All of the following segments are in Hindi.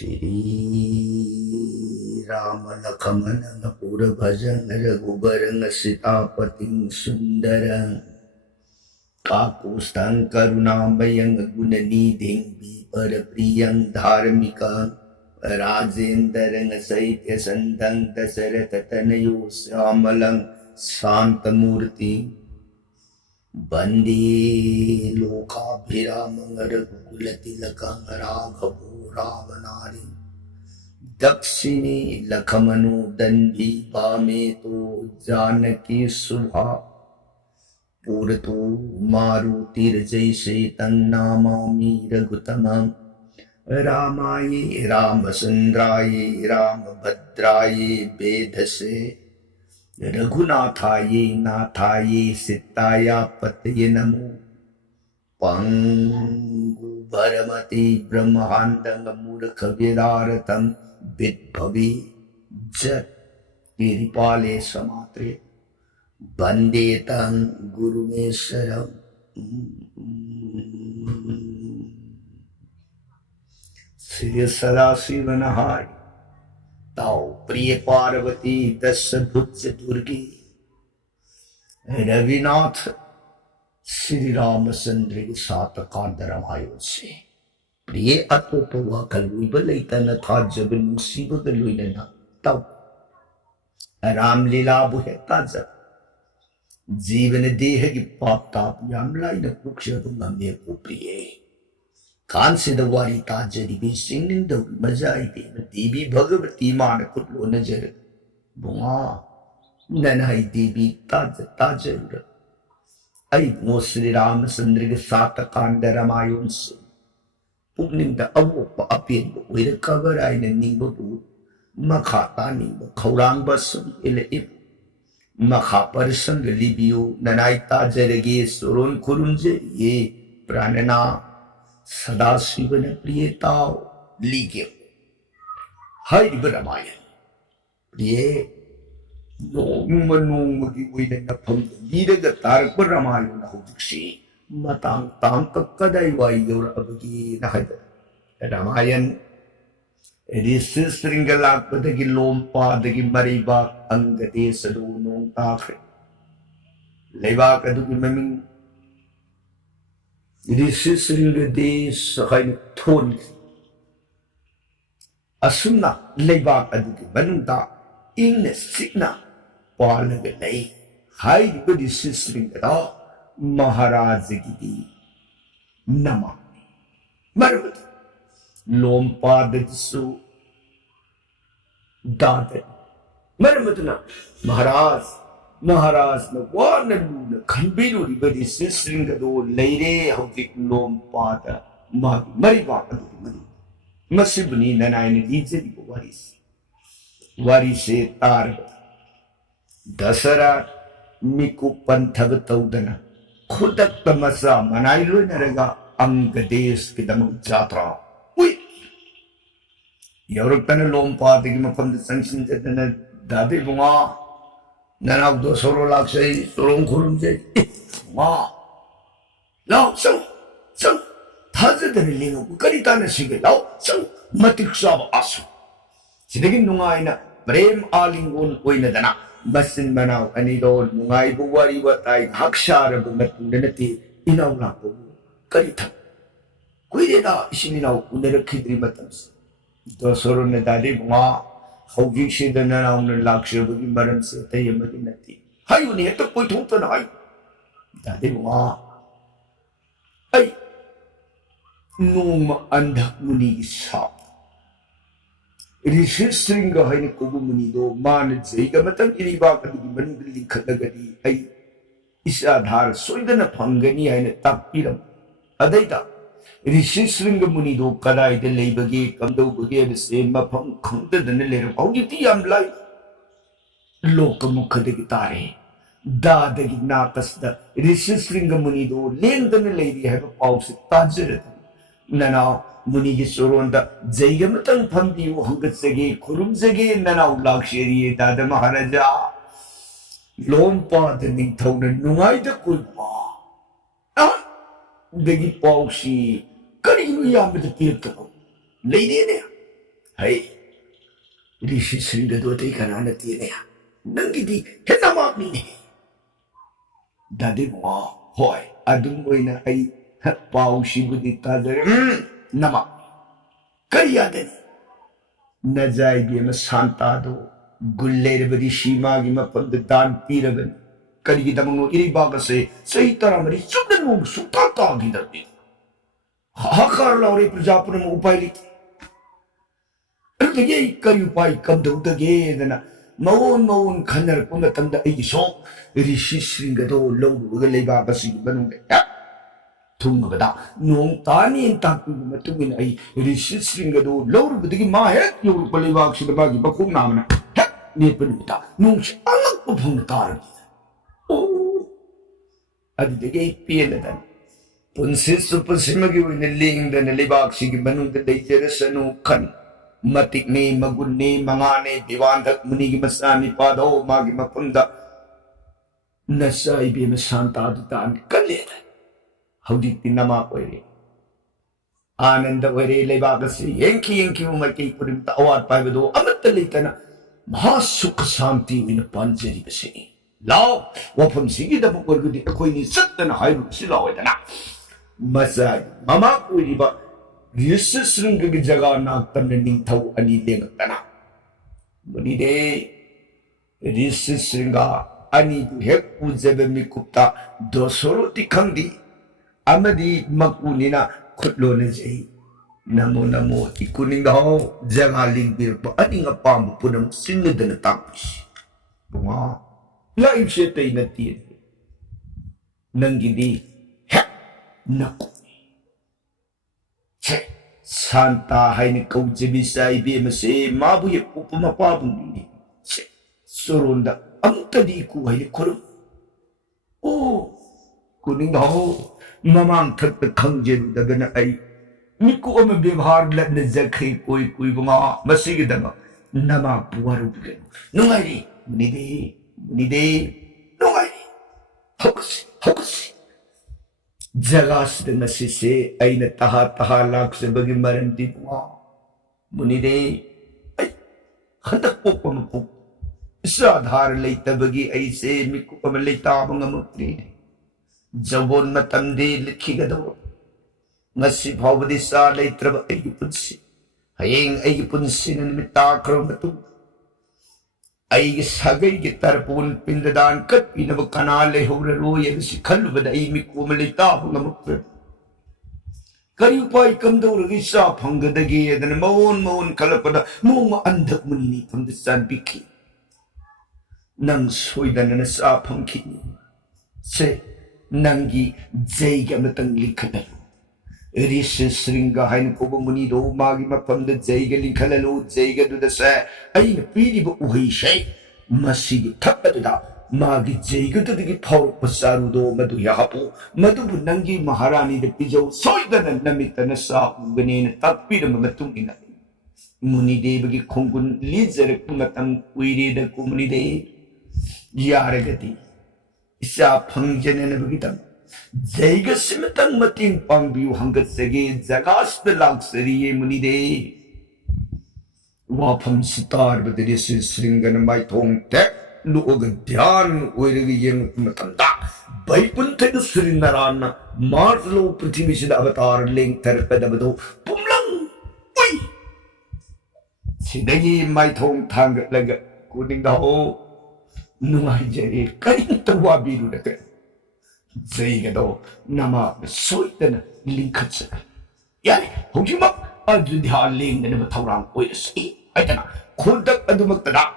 Shri Rama Lakhamana Pura Bhajan Raghubaranga Sitapating Sundarang Kakustan Karunambayang Gunaniding Biparapriyang Dharmika Rajendarang Saitya Sandang Dasaratatanayo Samalang Santamurti Bandi Lokabhiramang Raghukulatилakang Raghavu Ravanari Dakshini Lakhamanu Dandi Pameto Janaki Subha Purato Maruti Rajaise Tannamami Raghutamam Ramaye Ramasandraye Ramabhadraye Bedhase Raghunathaye Nathaye Sittaya Pataye Namo Pangu Bharamati Brahmahandang Murkha Vedaratam Vidbhavi Jat Piripale Samatre Bandetam Gurumesharam Sri Sadasivanahai Tau Priya Parvati Dasabhutsa Durgi Ravinath Sri Ramachandra के साथ कांदरमायो से प्रिय अतोपवा कलुइबा लेतना था जब मुसीबत लुइने ना तब रामलीला बुहेता जब जीवन देह की पापताप यामलाई न पुक्षतु नम्य को प्रिय कान से दवारी ताजरी भी सिंगिंग दो मजा आई देवी भगवती मान कुटलो नजर बुआ ननाई देवी ताज ताजर Aibmo Sri Ramachandra के साथ कांदरमायो से पुनिंदा अवोप open with cover I nibo makata nibo kaurang basum ile ip makha person libio nanaita jerege suron kurunje ye pranana sada shivana priyeta lige hai brahmaya priye Nong within the pump, neither the Tarak Ramayan Hudiksi, Matang Tanka Kadaiwa, your Abagi Nahada. Ramayan, it is sistering Galak with the Gilompa, the Gimariba, and the Desadu non Takre. Levak at the Gimamin. It is sistering the days high tone. Asuna, Levak at the Gimanunda, in the Signa. Palagay, high body sistering at all, Maharaj Gidi Nama Marvat Lompa the Su Dante Marmatuna Maharaj the one and the Kambiru body sistering at all lady of the Lompa Mariba Masibuni and I need Waris Tar Dasara Miku Panthav Taudana Kudak Tamasa Manailu Naraga Angades Kidam Jatra. Wait! European Lompa, the Gima from the sanctions at the Dadi Bunga Nana of the Sorolakshay, Soron Kurumje, Ma. Now, so Taza the Lingo, Karitana Sige, now, so Matik Sab Asu. Sidagin Nungaina, Brem Alingun Winadana. Basin Manau, and it all Mungai Buwari what I Hakshar Bunati in our Lapo Karita. Quidida Shimino under Kidri Buttons. The Soron Dadi Bunga, how you see the Nana luxury of Maram Sete Marinati. How you need to put hope on high? Dadi Bunga. I Num and Muni shop. It is sistering a high Kumunido, man, Zagamatang Iriba, and Mandri Katagadi, I Isadhar, Sweden upon Gani and a tapiram. Adata. It is sistering a Munido, Kadai, the labor gate, come to begin the same upon counted and a little. How you think I'm like Lokamukadegitare. Da the Gignatas, it is sistering a Munido, lend the lady have a pulse, Tajer. Nana. Muni Soronda, Zagamatan Pampi, Hungatsegi, Kurumzegi, and now luxury, Dada Maharaja. Lompa, the Nintona, Nuaida Kulpa. Ah, Begi Paushi, Kari Yam with the Pilto. Lady there. Hey, rishi sringado tay kanana tiene. Nangidi, henamak ni. Dadi mo, hoy, adun mo na ay pausibudi tadare. Nama, kaya din. Najay bi ma santado, guller badi shima gi ma pandan piragan. Kari damang iribaga se, sa itaramari, sudan mo sutata gidabi. Hakar laure prajapura mo upay lit. Kaya kayo pa'y kamdaw-dagi na mawon kanar po na tanda ay iso, risisring ka do, law, galay baka sige ba nung kaya? Tunga ka da, noong tani ang tapos matungin ay risisring ka do, law, badagi mahit, yung palibag sila bagi, bakong naman na, hek, niya panuta, noong siya anak po pang nakaran. Oh, at dagay pinatan. Punsis so punsimagi na ling da nalibag sige ba nung daday jera sa nukan. Matik ni magun ni mangane biwandak munigi masani pado magi mapunda nasa ibi masanta dutaan kalita haudik tinama ko ere ananda ko ere lebagasi yenki umaki purim tawat paido amatalita na mahasuk santi ina panjeri basi lao wapam sige da mo gudi akoy ni satta na hayru sila na masay mama ko iba Yesus ringgit jaga nak ternening tahu ani deng tanah. Menide Yesus ringga ani hek ujebe mikupta dosoro tikangdi amadi makunina kutlone jai. Namo ikuning daw jaga lingbir pa ani nga pambu punang sinod na tapis. Bunga laib siya tayo natin. Nanggidi hek naku. Santa hay ni kau jebisa ibi mase mabuye upamapabung ni soronda ang tadi ku hay ni korum oh kuning daw mamang thakang jen daga na ay ni ku am ବ୍ୟବହାର la na zakhe koi bunga masigi daga nama puwaru bigan nungai munide nungai hokus Jagas dengan sisi aina taha-taha sa bagi maranti mo. Munide, ay, handak po pamapok. Sa adhar layta bagi ay se miku pamalayta mga mutri. Jawon matamdi litkiga daw. Ngasi pawadi sa laytra ba ay ipunsi. Hayeng ay ipunsi na namitakro na to. Ay sagay gitar pun pindadan kat pinabagkanale huraloy ang si kalubad ay miku malita po nga mukha. Kayo pa ikam daw rin isa panggadagi na mawon kalapada mo maandak mo nini pangdasan biki. Nang soyda na nasa pangkini. Se nanggi jayga matang likadalo. Risis ringga hain ko bumuni do magi mapamda jayga lingkalalo jayga do da sa ay napili ba uhay siya masigi tapado da magi jayga do digi paw pasaru do madu yahapo madu bunanggi maharani da pijaw soy da na namita na sa ugani na takpi na mamatong ina muni de bagi konggun lidzare kumatang uiri da kumuni de yara gati isa pangjana na bagitang Jaiga simitang mating pangbiu hanggat sege jagas belak-seriye munide. Wapam sitar badiri sisringan mai thong tek luogan dhyan oirigi yeng matanda. Baipun teg srinarana marlo prithvi sida avatar leng terpadabado pumlang. Uy! Sidagi mai thong thang laga kuning daho nungai jari karing tawa biru dake. Jaiga do nama soy na lingkatsa. Yan, huwag mak adudya ling na namatawrang oyas. Ay tana, kundak adumagtada.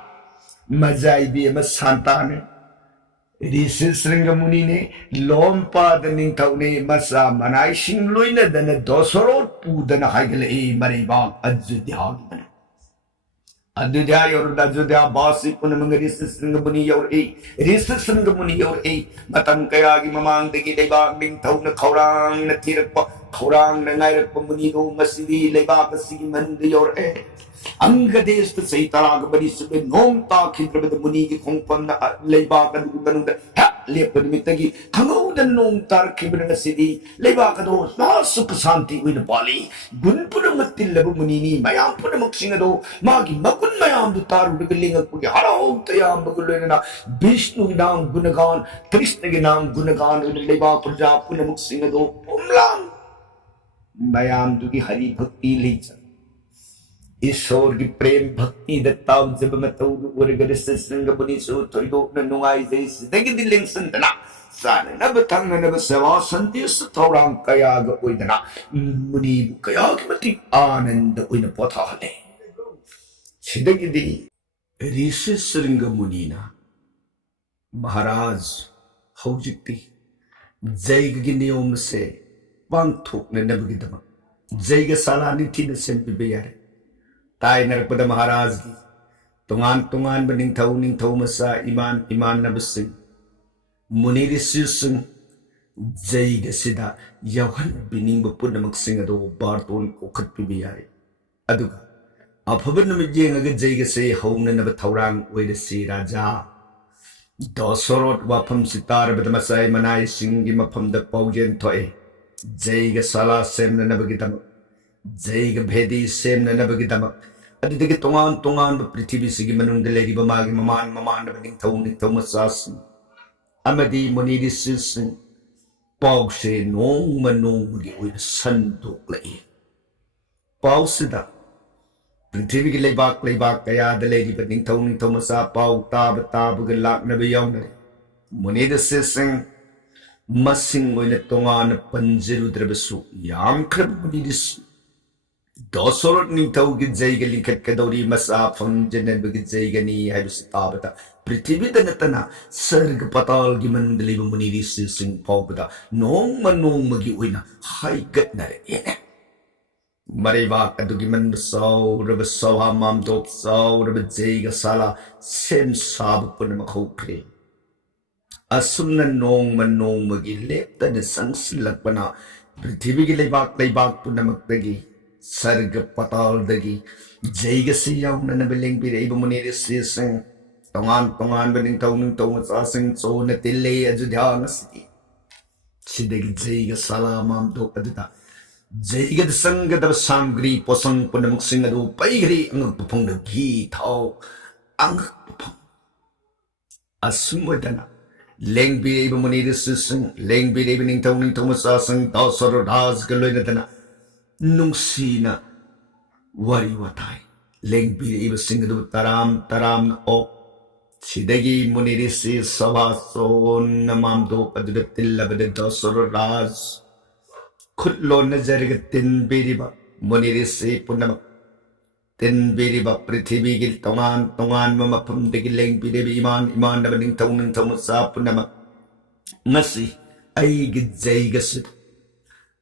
Mazaybi masantane. Risis ringa munine, lompa daning taune masa manay singloy na dana dosorot puda na kaigala maribag adudya gimana. Adudya yor adudya basi po na mga risis ringa muni yor risis ringa muni yor matang kaya gimamang dagi laybag ning taw na kaurang na tirak pa kaurang na ngayrak pa muni do masidi laybag kasi mandi yor ang gades pa sa itaraga ba disipin nong takit rabada muni ki kong pam na laybag na ganun da ha liya pa namitagi kangaw ꯍꯧꯗꯅ ꯅꯣꯡ ꯇꯥꯔꯛꯈꯤꯕꯅ ꯉꯁꯤꯗꯤ ꯂꯩꯕꯥꯛ ꯑꯗꯣ ꯁꯨꯈ ꯁꯥꯟꯇꯤ ꯑꯣꯏꯅ ꯄꯥꯜꯂꯤ ꯒꯨꯟ ꯄꯨꯝꯅꯃꯛ ꯇꯤꯜꯂꯕ ꯃꯨꯅꯤꯅꯤ ꯃꯌꯥꯝ ꯄꯨꯝꯅꯃꯛꯁꯤꯡ ꯑꯗꯣ ꯃꯥꯒꯤ ꯃꯒꯨꯟ ꯃꯌꯥꯝꯗꯨ ꯇꯥꯔꯨꯔꯒ ꯂꯦꯡꯉꯛꯄꯒꯤ ꯍꯔꯥꯎ ꯇꯌꯥꯝꯕꯒ ꯂꯣꯏꯅꯅ ꯚꯤꯁꯅꯨꯒꯤ ꯅꯥꯝ ꯒꯨꯅꯒꯥꯟ ꯀ꯭ꯔꯤꯁꯅꯒꯤ ꯅꯥꯝ ꯒꯨꯅꯒꯥꯟ ꯑꯣꯏꯅ ꯂꯩꯕꯥꯛ ꯄ꯭ꯔꯖꯥ ꯄꯨꯝꯅꯃꯛꯁꯤꯡ ꯑꯗꯣ ꯄꯨꯝꯂꯥꯡ ꯃꯌꯥꯝꯗꯨꯒꯤ ꯍꯔꯤ ꯚꯛꯇꯤ ꯂꯩꯖ ईश्वर की प्रेम भक्ति दत्ता जब मतौ उरगर संग बुनी सो थोइदो न नुंगाई जै सिदगी दिलिंग संतना सान नब थंग नब सेवा संदेश थौरांग कया ग ओइदना मुनि कया की मति आनंद ओइन पोथा हले सिदगी दि ऋषि श्रृंग मुनिना महाराज हौजिक्ति जैग की नियम से पांगथोकने नबगी दमा जैग सालानी थी न सेंपि यारे ताई नरपद महाराज की तुंगान तुंगान निंथौ मसा इमान इमान नबसिंग मुनि ऋषि सिंह जैग सिदा यवहन बिनिंग पुनमक सिंह अदो बारतोन कोखत पिबि यारे अदुगा अफब नुमित येंगग जैग से हौननब थौरांग ओइरसि राजा दशरथ वाफम सितार बदमसाई मनाई सिंह की मफम द पौजेन थोए जैग साला सेमननबगिदम जैग भेदी सेमननबगिदम अदुदगी तोंगान तोंगान पृथ्वी सिगी मनुंग लेरिबा मागी ममान ममान निंथौ मसासिंग अमदी मुनि ऋषि सिंह पाउसे नोंग मनोंगी ओइना संदोक्लई पाउसिदा पृथ्वी की लेबाक कया द लेरिबा निंथौ मसा पाउ ताब लाकनबे याउनरे मुनि ऋषि सिंह मसिंग ओइना तोंगान पंजरुद्रबसु यामख्रब मुनि ऋषि दशरथ निंथौ की जैग लिखत कदौरी मसा फंजनबगी जैगनी हैबस ताबता पृथ्वी दनतना सर्ग पताल की मंडली मुनि ऋषि सिंह फाउबदा नोंग ओइना हाइगतनरे मरेबा अदुगी मन सौरब सभा मामदोप सौरब जैग साला सेम साब पुनम खौखरे असुमन नोंग लेप्तन संसलकपना पृथ्वी की लेबाक पुनमक्तगी सर्ग पताल दगी जैग से याउनन बिलिंग बिरेब मुनि ऋषि सिंह तोंगान तोंगान निंथौ मचा सिंह सोन तिल्ले अयोध्या ngasi सिदगी जैग साला मामदोप अदुदा जैगद संगद सामग्री पोसंग पुनमक सिंह अदु पैगरी अंग पुफंग घी थाव अंग पुफंग असुमदना लेंग बिरेब मुनि ऋषि सिंह लेंग बिरेब निंथौ मचा सिंह दशरथ राज गलोइनदना नुंसीना वरी वताई लेंग बिरेब सिंह अदु तराम ओ सिदगी मुनि ऋषि सभा सोन मामदोप अदुद तिल्लबद दशरथ राज खुल्लो नजरग तिन बेरिबा मुनि ऋषि पुनमक तिन बेरिबा पृथ्वी की तोंगान मफम दगी लेंग बिरेब इमान नब निंथौ मसा पुनमक ngasi aigi jaigasid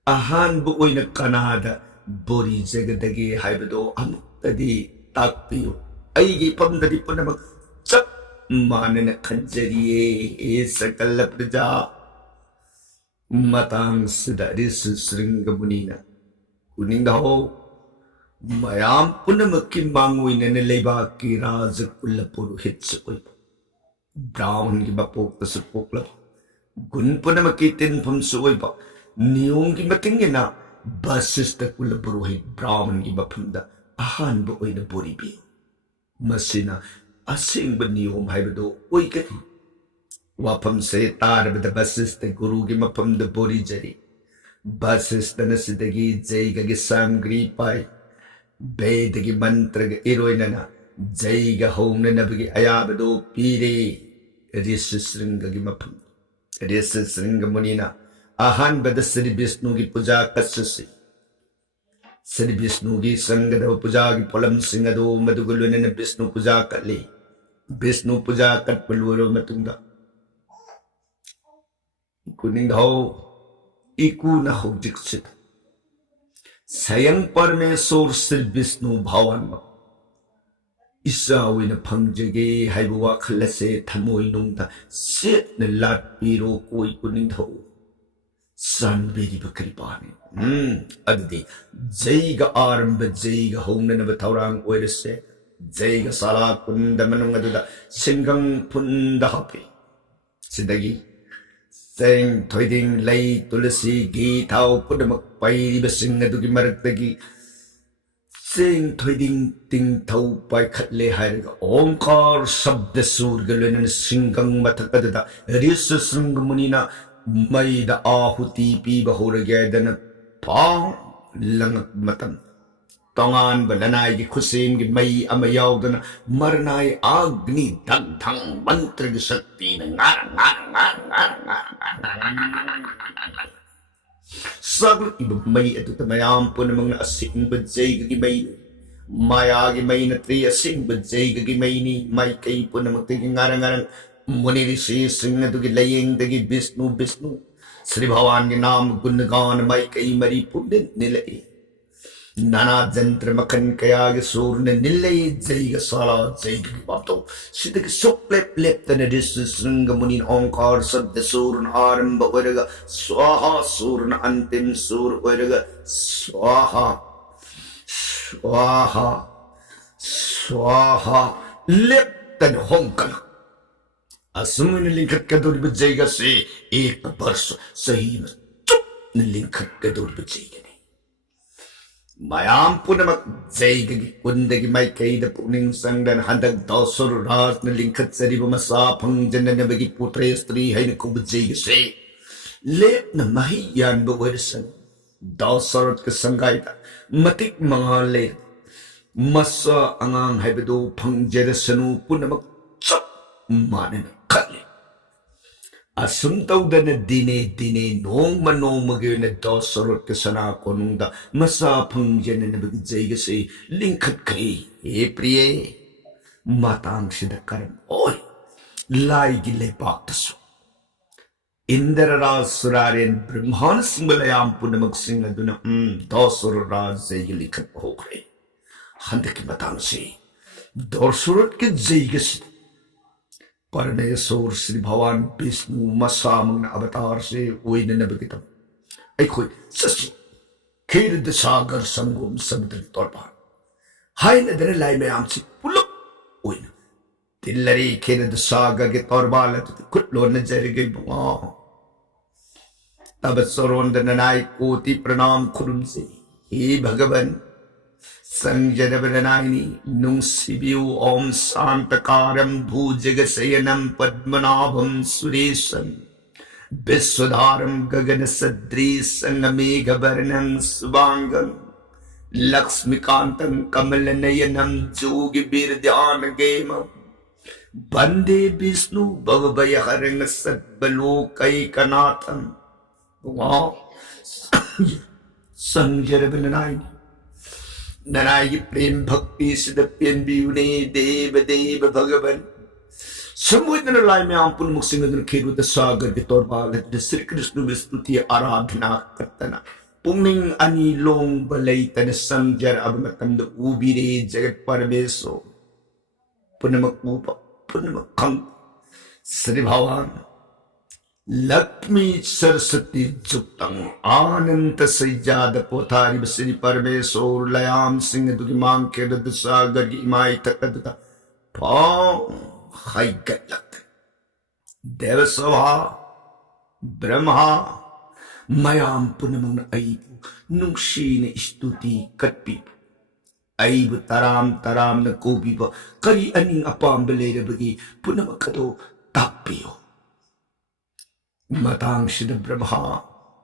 ahanbu oina kanada bori jagadagi haibado amtadi takpiyo aigi pamdadi punamak chap manana khanjariye e sakala praja matang sida ऋषि श्रृंग मुनिना कुनिंदा हो मयाम पुनमकी मांगोइनने लेबाक की राज कुल पुरोहित से ब्राह्मण की बपोक तसपोकला गुण पुनमकी तिनफम सोइबा नियम की मतिंगना वशिष्ठ कुल पुरोहित ब्राह्मण की बफमदा अहानब ओइना बोरिबि मसिना असिंग नियम हाइबदो ओइगनि वाफम से तारबद वशिष्ठ गुरु की मफम द बोरी जरी वशिष्ठ नसिदगी जैग की सामग्री पाई वेद की मंत्र के इरोइनना जैग हौननबगी अयाबदो पीरे ऋषि श्रृंग की मफम ऋषि श्रृंग मुनिना अहानबद श्री विष्णु की पूजा कस्सि श्री विष्णु की संगदव पूजा की फलम सिंगदो मधुगुलुनन विष्णु पूजा कली विष्णु पूजा कटपलुरो मतुंगा कुनिंदौ इकु न हौजिक्सित स्वयं परमेश्वर श्री विष्णु भगवान इसाविन फंजगे हाइबु वाखलसे थमोइ नुंगदा सेटन लाटपिरो कोइ कुनिंदौ सानबेरी बकरिपाने अदि जैग आरंभ जैग हौननब थौरांग ओइरसे जैग साला कुंद मनुंग अदुदा सिंगंग फुंदा हपे सिदगी ꯁꯦꯡ ꯊꯣꯏꯗꯤꯡ ꯂꯩ ꯇꯨꯂꯁꯤ ꯘꯤ ꯊꯥꯎ ꯄꯨꯝꯅꯃꯛ ꯄꯩꯔꯤꯕꯁꯤꯡ ꯑꯗꯨꯒꯤ ꯃꯔꯛꯇꯒꯤ ꯆꯦꯡ ꯊꯣꯏꯗꯤꯡ ꯇꯤꯡꯊꯧ ꯄꯥꯏꯈꯠꯂꯦ ꯍꯥꯏꯔꯒ ꯑꯣꯡꯀꯥꯔ ꯁꯕꯗ ꯁꯨꯔꯒ ꯂꯣꯏꯅꯅ ꯁꯤꯡꯒꯪ ꯃꯊꯛ ꯑꯗꯨꯗ ꯔꯤꯁ ꯁ꯭ꯔꯤꯡꯒ ꯃꯨꯅꯤꯅ ꯃꯩꯗ ꯑꯥꯍꯨꯇꯤ ꯄꯤꯕ ꯍꯧꯔꯒꯦ ꯍꯥꯏꯗꯅ ꯐꯥꯎ ꯂꯪꯉꯛ ꯃꯇꯝ ꯇꯣꯉꯥꯟꯕ ꯂꯅꯥꯏꯒꯤ ꯈꯨꯠꯁꯦꯝꯒꯤ ꯃꯩ ꯑꯃ ꯌꯥꯎꯗꯅ ꯃꯔꯅꯥꯏ ꯑꯒ꯭ꯅꯤ ꯙꯪ ꯙꯪ ꯃꯟꯇ꯭ꯔꯒꯤ ꯁꯛꯇꯤꯅ ꯁꯥꯒꯠꯂꯛꯏꯕ ꯃꯩ ꯑꯗꯨꯗ ꯃꯌꯥꯝ ꯄꯨꯝꯅꯃꯛꯅ ꯑꯁꯦꯡꯕ ꯖꯩꯒꯒꯤ ꯃꯩꯅꯤ ꯃꯥꯌꯥꯒꯤ ꯃꯩ ꯅꯠꯇ꯭ꯔꯦ ꯑꯁꯦꯡꯕ ꯖꯩꯒꯒꯤ ꯃꯩꯅꯤ ꯃꯥꯏꯀꯩ ꯄꯨꯝꯅꯃꯛꯇꯒꯤ ꯉꯥꯔꯪ ꯉꯥꯔꯪ ꯃꯨꯅꯤ ꯔꯤꯁꯤꯁꯤꯡ ꯑꯗꯨꯒꯤ ꯂꯥꯏꯌꯦꯡꯗꯒꯤ ꯕꯤꯁꯅꯨ ꯕꯤꯁꯅꯨ ꯁ꯭ꯔꯤ ꯚꯒꯋꯥꯟꯒꯤ ꯅꯥꯝ ꯒꯨꯟꯒꯥꯟ ꯃꯥꯏꯀꯩ ꯃꯔꯤ ꯄꯨꯝꯅ ꯅꯤꯜꯂꯛꯏ नाना जंत्र मखन कया सूर ने निलय जय साला जय बातो सिद्ध सुप्लेप लेप्तन ऋष श्रृंग मुनि ओंकार शब्द सूर आरंभ वर्ग स्वाहा सूर अंतिम सूर वर्ग स्वाहा स्वाहा स्वाहा लेप्तन होंकन असुमन लिखत के दूर जय से एक वर्ष सही में चुप लिखत के दूर जय ꯃꯌꯥꯝ ꯄꯨꯝꯅꯃꯛ ꯖꯩꯒꯒꯤ ꯀꯨꯟꯗꯒꯤ ꯃꯥꯏꯀꯩꯗ ꯄꯨꯛꯅꯤꯡ ꯆꯪꯗꯅ ꯍꯟꯗꯛ ꯗꯥꯁꯨꯔ ꯔꯥꯖꯅ ꯂꯤꯡꯈꯠꯆꯔꯤꯕ ꯃꯆꯥ ꯐꯪꯖꯅꯅꯕꯒꯤ ꯄꯨꯇ꯭ꯔꯦ ꯁ꯭ꯇ꯭ꯔꯤ ꯍꯥꯏꯅ ꯀꯧꯕ ꯖꯩꯒꯁꯦ ꯂꯦꯞꯅ ꯃꯍꯩ ꯌꯥꯟꯕ ꯑꯣꯏꯔꯁꯅꯨ ꯗꯥꯁꯔꯊꯀ ꯁꯪꯒꯥꯏꯗ ꯃꯇꯤꯛ ꯃꯉꯥꯜ ꯂꯩꯔ ꯃꯆꯥ ꯑꯉꯥꯡ ꯍꯥꯏꯕꯗꯨ ꯐꯪꯖꯔꯁꯅꯨ ꯄꯨꯝꯅꯃꯛ ꯆꯞ ꯃꯥꯟꯅꯅ ꯈꯜꯂꯤ असुम तौदन दिने दिने नोंग नोंग दशरथ के सना कोनुंग मसा फंगजनबगी जैगसे लिंखत्खरे हे प्रिय मातांगसिद करम ओय लाइगी लेपाक्तसु इंद्रराज सुरारेन ब्रह्मांड सिंगलयाम पुनमक सिंह अदुना दशरथ जैगी लिखत होखरे हंदकी मातांगसे दशरथ के जैगसे परमेश्वर श्री भगवान विष्णु मसामंग अवतार से ओइननबगितम अखोई ससी खीरद सागर संगम समुद्र तोरपा हाइनदने लाइ मयाम से पुलप ओइन तिल्लरी खीरद सागर के तोरबाल खुटलो नजर गई बुआ तब सरोंद ननाई कोटि प्रणाम खुरुम से हे भगवान संजरवरनायिनी नुंसिबियु ओम शांतकारम भूजगशयनम पद्मनाभम सुरेशम विश्वधारम गगन सदृशं मेघवर्णं शुभांगं लक्ष्मीकांतं कमलनयनं जोगिभिर्ध्यानगेमं वंदे विष्णु भवभयहरं सद्बलोकैकनाथं संजरवरनायिनी ननाई प्रेम भक्ति सिद्ध पेंबीने देव देव भगवान समुद्र लाइ में आम पुन मुक्सिंग खेरुद सागर के तौर पर श्री कृष्ण विस्तुति आराधना करतना पुंगिंग अनि लोंग बलई तन संजर अब मतंद उबिरे जगत परमेश्वर पुनमक ऊप पुनमक खंग श्री भगवान लक्ष्मी सरस्वती जुक्तं आनंद सज्जाद पोथारी श्री परमेश्वर लयाम सिंह दुखी मांग के रद सागर की इमाई तकदता फां हाई गलत देवसभा ब्रह्मा मयाम पुनमन अयिबु नुंशीन स्तुति कटपी अयिबु तराम तराम न कोबीब करी अनिंग अपाम बलेरबगी पुनमकदो तापियो मतांशिद ब्रह्मा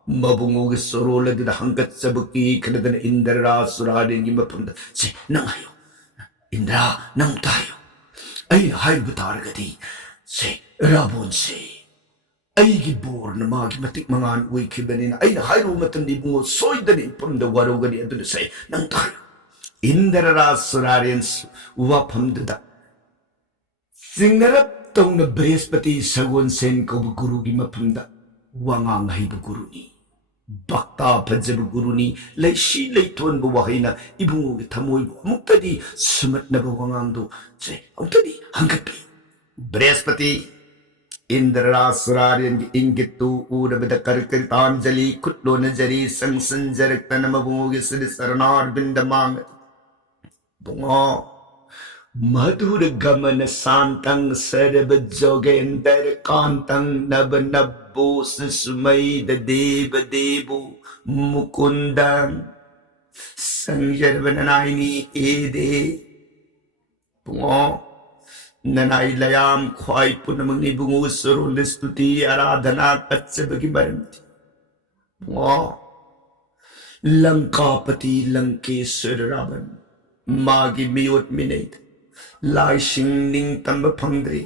मबुंगोग सरोलद हंगत्सबकी खनदन इंद्रराज सुरारेंगी मफमद से नंगायो इंद्रा नंग तायो अई हाय बुतारगदी से राबोन से अईगी बोरन मागी मतिक मंगान उइखिबनिन अईना हायरो मतंदी बुंगो सोइदनि पुंद वरोगनि अदुन से नंग तायो इंद्रराज सुरारेन वफमददा सिंगरप तौन बृहस्पति सगोन सेन को गुरु की मफमदा वांगांग है गुरुनी भक्ता फजब गुरुनी लैशी लैथोन बु वहैना इबुंगो के थमोय मुक्तदी सुमतनब वांगांदो से औतदी हंगपी बृहस्पति इंद्रराज सुरारेन इंगितु उरबद करकरितांजलि खुटलो नजरी संग संजरक तनमबुंगो के सिर सरनार बिंद मांग बुंगो मधुर गमन शांतं सर्व जोगेंद्र कांतं नव नभो सुस्मैद देव देवो मुकुंदं संजर्वननायनी एदे पुंगो ननाई लयाम ख्वाई पुनमंगनी बुंगु सुरुल स्तुति आराधना कच्चबगी मरमती पुंगो लंकापति लंकेश्वर रावण मागी मियोट मिनेत लाई सिंह तंब फंगद्रे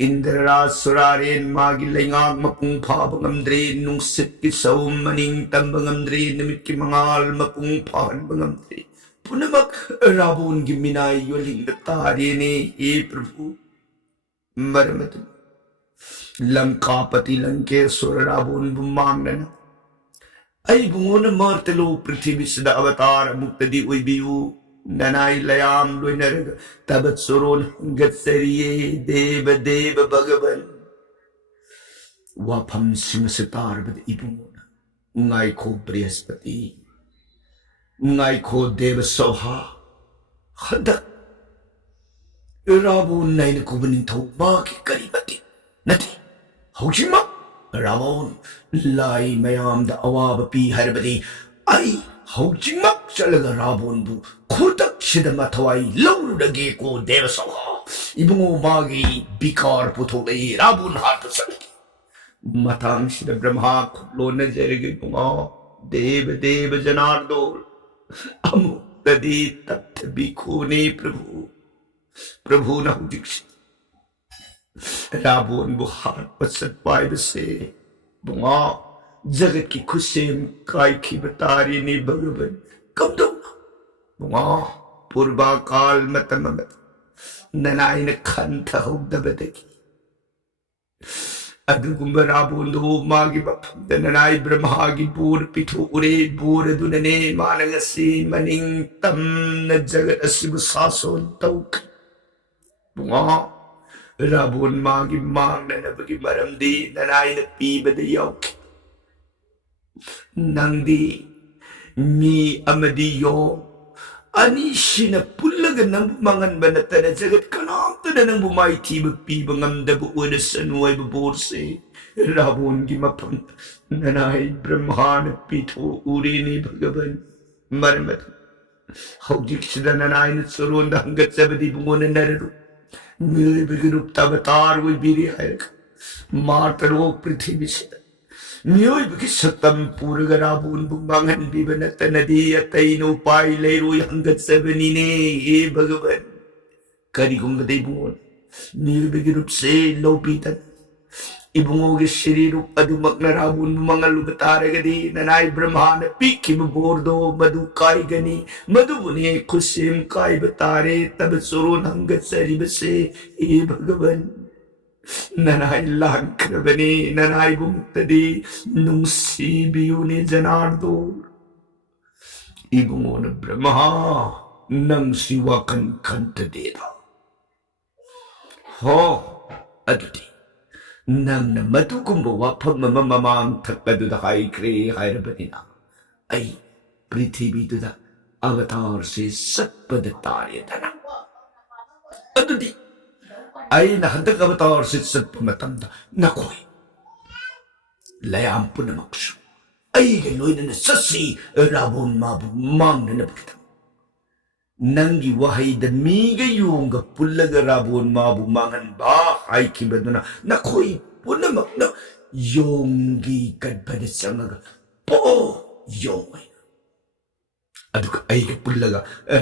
इंद्रराज सुरारेन मागी लेंगाग मपुंग फाब ngамद्रे नुंसित की सौम मनिंग तंब ngамद्रे निमित की मंगाल मपुंग फाहन ngамद्रे पुनमक रावण की मिनाई योलिंग तारे ने हे प्रभु मरमत लंकापति लंकेश्वर रावण बुमांगन आई बुंगोन मार्तलो पृथ्वी सदा अवतार मुक्तदी उइबियु ननाई लयाम लोइनरग तबत सुरोन गत्सरिये देव देव भगवन वाफम सिंह सितार बद इबुंगोन ngai खो बृहस्पति ngai खो देव सोहा खदक रावण नाइन कुबनिंग थौ माकी करीबति नथि हौजिमा रावण लाई मयाम द अवाब पी हरबदी आई हौजिमा चलगा रावण बु खुदक सिद मथवाई लौरगे को देव सोहा इबुंगो मागी बिकार पुथोले रावण हाथ सलकी मथांग सिद ब्रह्मा खुलो नजरगे बुंगो देव देव जनार्दो अमुक्तदी तत् बिखोने प्रभु प्रभु न हुजिक्ष रावण बुहार पसत पाइब से बुआ जगत की खुशेम काय की बतारी ने भगवन कब दो बुआ पूर्वा काल मतमत ननाई ने खंत हो दबदगी अदुगुंब रावण दो मागी बफम ननाई ब्रह्मा की पूर पिथु उरे बोर दुनने मानगसी मनिंग तम न जगत शिव सासोन तौक बुआ रावण मागी मांगनबगी मरमदी ननाई पीबद यौक नंदी मी अमदी यो अनिशिन पुल्लग नंबु मंगन बनतन जगत कनामतन नंबु माइथी पीब ngамदब उरसन वैब बोरसे रावण की मफम ननाई ब्रह्मान पीठो उरेने भगवन मरमद हौजिक्ष ननाई सुरोन हंगत सबदी बुंगोन नररु मियोय रूप अवतार हुई बीरी है मातरो पृथ्वी से मियोय की सतम पूर्ग रावण बुंगांगन बिबनत नदी अतैनो पाई लेरो हंगत सबनी ने हे भगवन करिगुंग दे बुंगोन मियोय की रूप से लोपीतन इबुंगो के शरीर अदुमक रावण मंगल बतारगदी ननाई ब्रह्मान पीखिब बोर्दो मधु काय गनी मधुबुने खुशिम काय बतारे तब सुरो नंगत सरिब से ए भगवन ननाई लांक्रबने ननाई बुमुक्तदी नुंसी बियुने जनार्दो इबुंगो न ब्रह्मा नंग सिवाकन खंत देदा हो अदुदी नंग मधुकुंब वाफम ममांग थकदुदा हाइक्रे हाइरबनिना आई पृथ्वी दुदा अवतार से सत्पद तारे दना अदुदी आई न हंतक अवतार से सत्प मतंदा नकोई लयाम पुनमक्ष आई के लोइनन ससी रावण माबु मांगन नबकिता नंगी वहाई द मीगे योंग पुल्लग रावण माबु मांगन बा हाई की बदना नकोई पुनमक न योंगी कदबद संग पो योंग अदुक आई के पुल्लग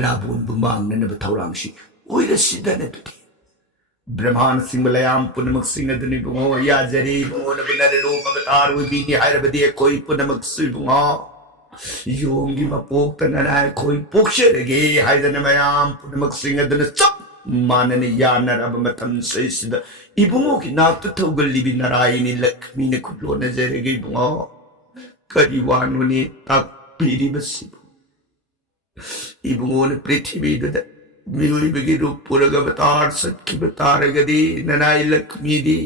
रावण बु मांगन नब थौरांगशी ओइर सिदन तुति ब्रह्मांड सिंह लयाम पुनमक सिंह दनि बुंगो या जरी बुंगो नब नर रूप अवतार हुई नि हायरबदी कोई पुनमक सु बुंगो योंगी मपोक तनाय कोई पोक्षरगे हायदन मयाम पुनमक सिंह दन चप मानने यानर अब मतम से सिद इबुंगो की नाक तो थौगलिबि नारायणी लक्ष्मी ने खुलो नजरगे बुंगो करिवानु ने तक पीरी बसिबु इबुंगो ने पृथ्वी दुद मियोय बगी रूप पुरग अवतार सत्की बतारगदी ननाई लक्ष्मी दी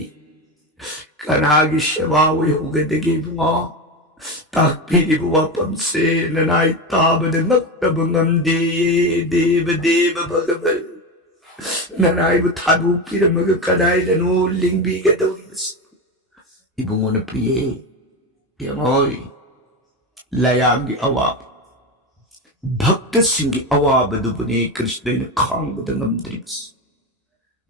कनागी शवा हुई होगदगे बुंगो ताकपीरी वापम से ननाई ताबद नक्तब ngамदे देव देव भगवन ननाइबु थादोक्पिरमगा कदाइदनो लिंबिगदौरिबस इबुंगोना प्रिये यमोय लयामगी अवाब भक्त सिंगी अवाबदुबुने कृष्णन खांगबद ngamdribas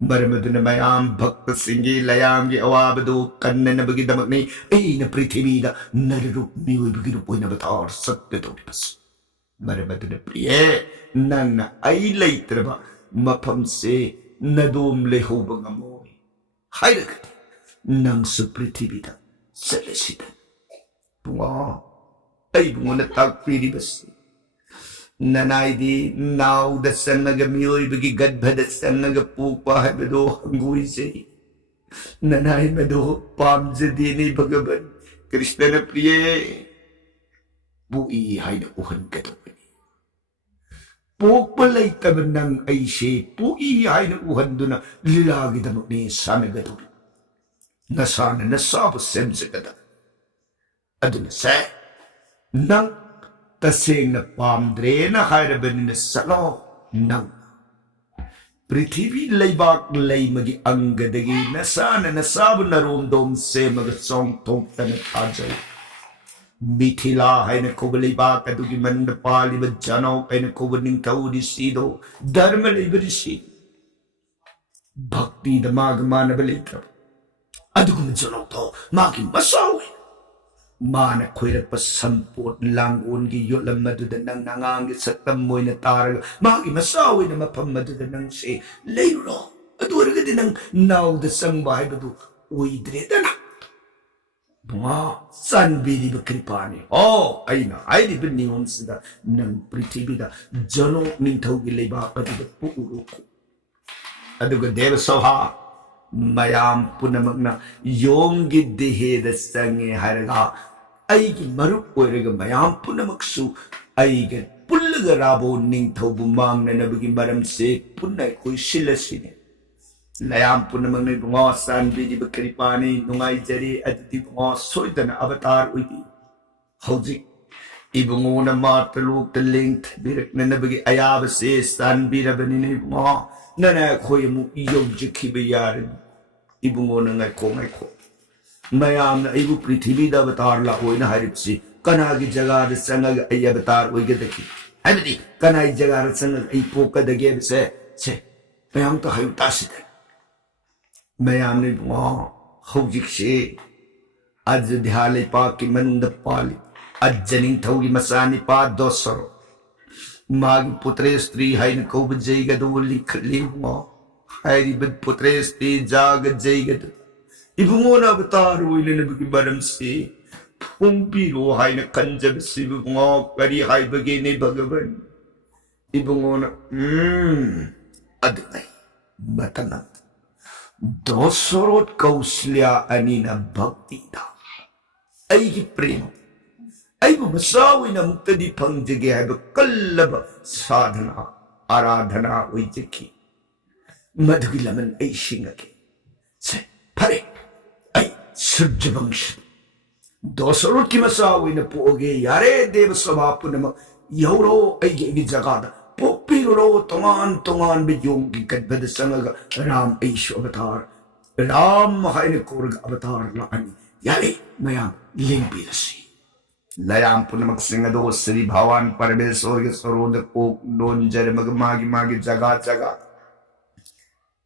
मरमदुन मयाम भक्त सिंगी लयामगी अवाबदु कन्ननबगी दमकने एना पृथ्वीदा नररूप मियोइबगी रूपोइना बतार सत्य तौरिबस मरमदुन प्रिये नंगना आई लैत्रबा मफमसे नदोम लेहौबा ngamoi हाइरगति नंगसु पृथ्वीदा चलसिदा बुंगा आई बुंगोना ताकपिरिबस ननाइदी नाउदा चंगगा मियोइबगी गद्भदा चंगगा पोकपा हाइबदो हंगुइसे ननाइ मदो पामजदेनि भगवान कृष्णन प्रिये बुई हाइना उहनगदोबनी पोकपा लैतब नंग ऐसे पुई हाइना उहनदुना लीलागिदमकने सानगदोबी नसाना नसाबु सेमजगदा अदुना से नंग तसेंग पामद्रे न हायरबनि सलो नंग पृथ्वी लैबाक लैमगी अंगदगी नसान नसाब नरोमदोम सेमग सोंग तोंतन थाजै मिथिला हायन कोब लैबाक अदुगी मंद पालिब जनो कैन कोब निंथौदि सीदो धर्म लैबरिसी भक्ति दमाग मानब लैत्रब अदुगुम जनो तो मागी मसावे मान खोइरप संपोट लांगोन की योलम मदुद नंग नंगांग की सत्तम मोइना तारग मागी मसावेना मफम मदुद नंग से लेरो अदुरगदि नंग नाउद संगबा हाइबदु ओइद्रेदना बुआ सनबिरि बकृपानि ओ आइना आइदि बिनियोन सिदा नंग पृथ्वीदा जनो निंथौगी लेबा अदुद पुउरुको अदुग देव सभा मयाम पुनमकना योंगी देहेद संगे हारगा अईगी मरुप ओइरगा मयाम पुनमकसु अईगे पुल्लगा राबो निंथौबु मांगननबगी मरम से पुन्ना कोई सिलसिने लयाम पुनमकने बुंगा सानबिरि बकृपानि नुंगाइजरी अदुदि बुंगा सोइदना अवतार ओइदि हौजिक इबुंगोना मातलोक लेंथ बिरकननबगी अयाब से सानबिरबनिने बुंगा नना खोयमु योजिखिबे यारनि इबुंगोना ngaiko mayamna ibu prithvi da avatar la hoina haripsi kanagi jaga da sangaga ay avatar oigedaki haibadi kanai jaga da sangaga ay pokadage se mayam to hayu tasida mayamne bo hojik se ajodhya le pa ki manunda pali ajjaning thogi masani pa dosaro magi putre stri hain ko bjaiga do likhli mo हायरिबद पुत्रेस्ते जाग जैगद इबुंगोना अवतार ओइननबगी मरम से फुंबिरो हायन खंजब सिबुंगो करी हायबगे ने भगवान इबुंगोना अदनै बतना दोसरोट कौशल्या अनिना भक्ति दा ऐगी प्रेम ऐबु मसाविना मुक्तदि फंजगे हायब कल्लब साधना आराधना ओइजकी मधुगी लमन ऐ सिंगके से फरे ऐ सूर्यवंश दोसरोट की मसाविना पोगे यारे देव सभा पुनम यौरो ऐगे जगादा पोपिरो तोंगान तोंगान बियोंगी गदबद संगगा राम ऐशो अवतार राम हायन कोरग अवतार लानी यारे मया लिंबिरसी लयाम पुनमक सिंगदो श्री भगवान परमेश्वर के सरोद को नोन जरमग मागी मागी जगा जगा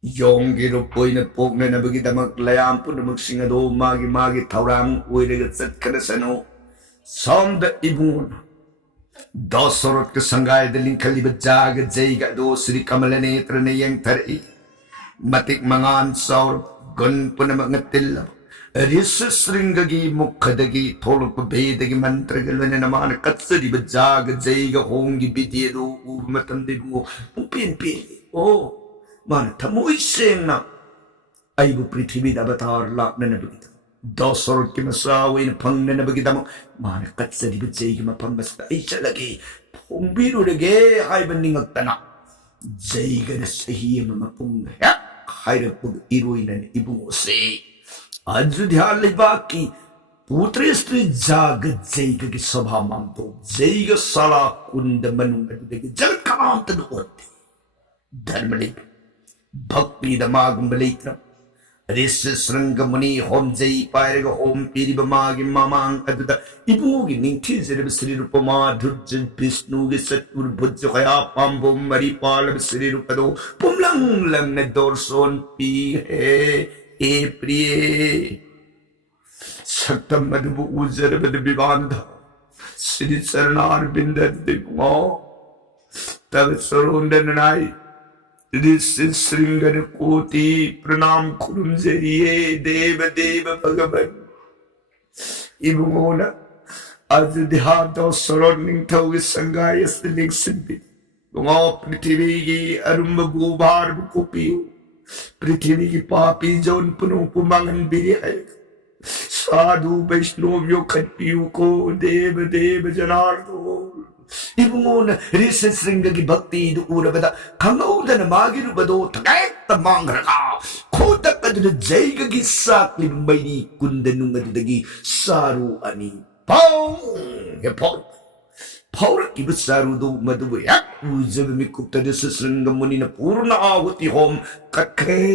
योंगी रूपोइन पोकननबगी दमक लयाम पुनमक सिंगदो मागी मागी थौरांग ओइरग चटखरसनो सोमद इबुन दोसरोट के संगाय लिंखलिब जाग जैगा दो श्री कमल नेत्र ने यंगथरई मतिक मंगान सौर गुण पुनमक तिल्ल ऋष श्रृंगगी मुखदगी थोलप भेदगी मंत्र गलने नमान कत्सरी बजाग जैगा होंगी बिदियदो उमतम दिबो पिन पिन ओ मान थमोई सेंगना आइबु पृथ्वी दा अवतार लाकननबगी दोसरोट की मसाविन फंगननबगी दम मान कत्सरी बजैगी मफम बसता ऐ चलगे फोंबिरुरगे हाइबनिंगक्तना जैगन सही मपुंग है हाइरपुग इरोइनन इबुसे अयोध्या लेबाकी पुत्र स्त्री जाग जैग की सभा मामतो जैग साला कुंड मनुंग जगत कांत होते धर्मले भक्ति दमागम बलेत्र ऋष श्रृंग मुनि होम जय पायरग होम पीरिब मागी मामांग अदुदा इबुगी निंथिजरब श्री रूपमा धुर्ज विष्णु के सत्पुर भुज खया पांबो मरी पालब श्री रूपदो पुमलंग लंग ने दर्शन पी है ए प्रिय सक्तम मधुबु उजर बद विवांध श्री चरणार बिंद दिगमो तब सरोंदन नाई ऋषि श्रृंगर कोटि प्रणाम खुरुम जरिए देव देव भगवन इबुमोना अयोध्या तो सरोनिंग थोगे संगाय स्तिलिंग सिद्धि गुमो पृथ्वी की अरुम भूभार कुपियो पृथ्वी की पापी जोन पुनो पुमंगन बिरि है साधु वैष्णव खट्टियों को देव देव जनार्दो इबुमोन ऋषि श्रृंग की भक्ति उरबदा खंगौदन मागिरुबदो तगैत मांगरगा खोदक अदुन जैग की साक्लि बैनी कुंदनुंगदगी सारू अनि पाउ हे पौर की सारूदो मधुबु याक उजब मिकुप्त ऋषि श्रृंग मुनि न पूर्ण आहुति होम कखे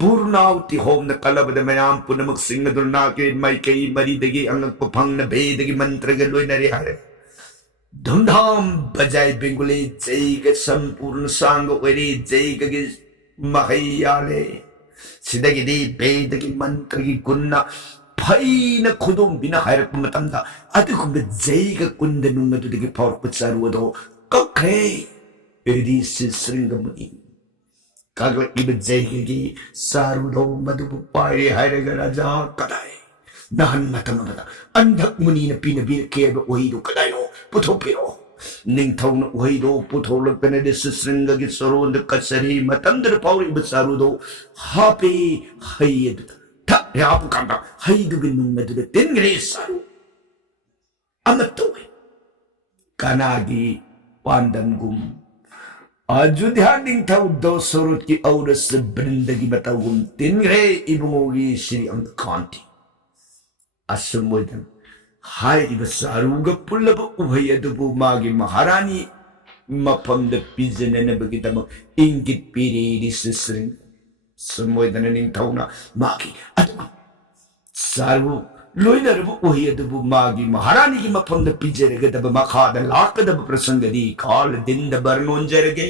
पूर्ण आहुति होम न कलबद मयाम पुनमक सिंह दुर्ना के माइकई मरीदगी अंगक पफंग न भेदगी मंत्र के लोय नरे हारे धूमधाम बजाय बेंगुले जैग संपूर्ण सांग ओरे जैग के महैयाले सिदगिदी भेद की मंत्र की गुन्ना फैन खुदों बिना हायरप मतंदा अदुकुब जैग कुंदनुंगदुदगी पौरप चारुवदो कखे ऋषि श्रृंग मुनि कागल इब जैग की सारुदो मधुबु पाए हायरग राजा कदाय नहन मतमदा अंधक मुनि न पिन बीर केब ओहिदो कदायनो पुथोपिरो निंथौन ओहिदो पुथोलकन ऋषि श्रृंग की सरोंद कसरी मतंदर पौरी बसारुदो हापे हयद था याप कांदा हयदुगे नुंगदुदे तिनग्रे सारू अमतोय कानागी पांडंगुम अयोध्या निंथौ दो सरोत की औरस बृंदगी बतागुम तिनग्रे इबुंगोगी श्री अंकांति असमोदन हाइब सारूग पुल्लब उभय अदुबु मागी महारानी मफमद पिजननबगिदम इंगित पीरे ऋषि श्रृंग समोदन निंथौना मागी अदुबु सारू लोइनरबु उभय अदुबु मागी महारानी की मफमद पिजरगदब मखाद लाकदब प्रसंगदी काल दिंद बरनोंजरगे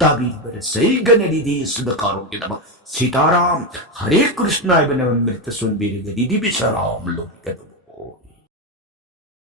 ताबीर बर सही गनरिदी सुदकारो के दम सीताराम हरे कृष्णाय बनमृत सुनबीर गदी दिबिसराम लोकदब